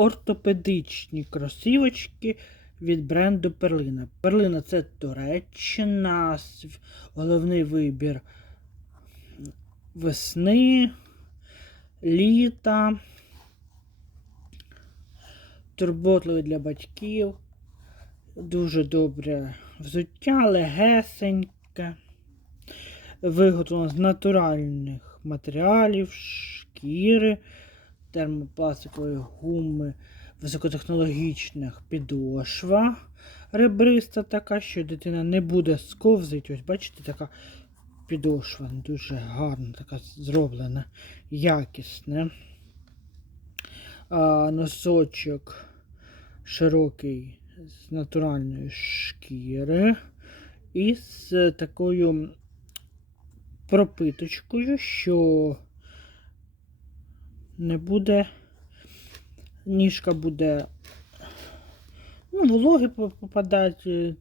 ортопедичні кросівочки від бренду Перлина. Перлина це Туреччина, головний вибір весни, літа, турботливий для батьків, дуже добре взуття, легесеньке, виготовлено з натуральних матеріалів, шкіри, термопластикової гуми, високотехнологічних підошва ребриста така, що дитина не буде сковзити. Ось бачите, така підошва дуже гарна, така зроблена, якісна. А, носочок широкий з натуральної шкіри і з такою пропиточкою, що не буде, ніжка буде, ну, вологи по- попадати,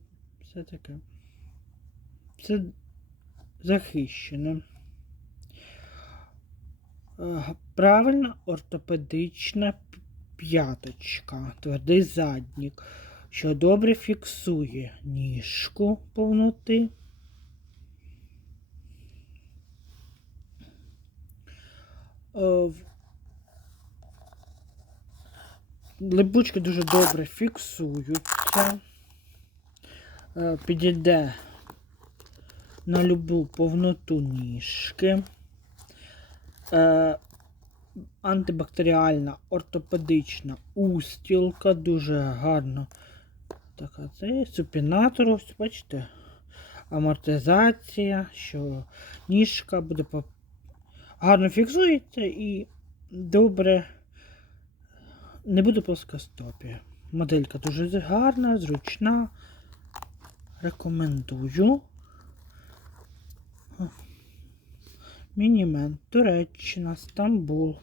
все таке. Це захищене. Е, Правильна ортопедична п'яточка, твердий заднік, що добре фіксує ніжку повноти. Е, в- Липучки дуже добре фіксуються. Е, Підійде на любу повноту ніжки. Е, антибактеріальна ортопедична устілка, дуже гарно. Така це супінатор, ось бачите, амортизація, що ніжка буде гарно фіксується і добре не буде плоскостопі. Моделька дуже гарна, зручна. Рекомендую. Мінімен, Туреччина, Стамбул.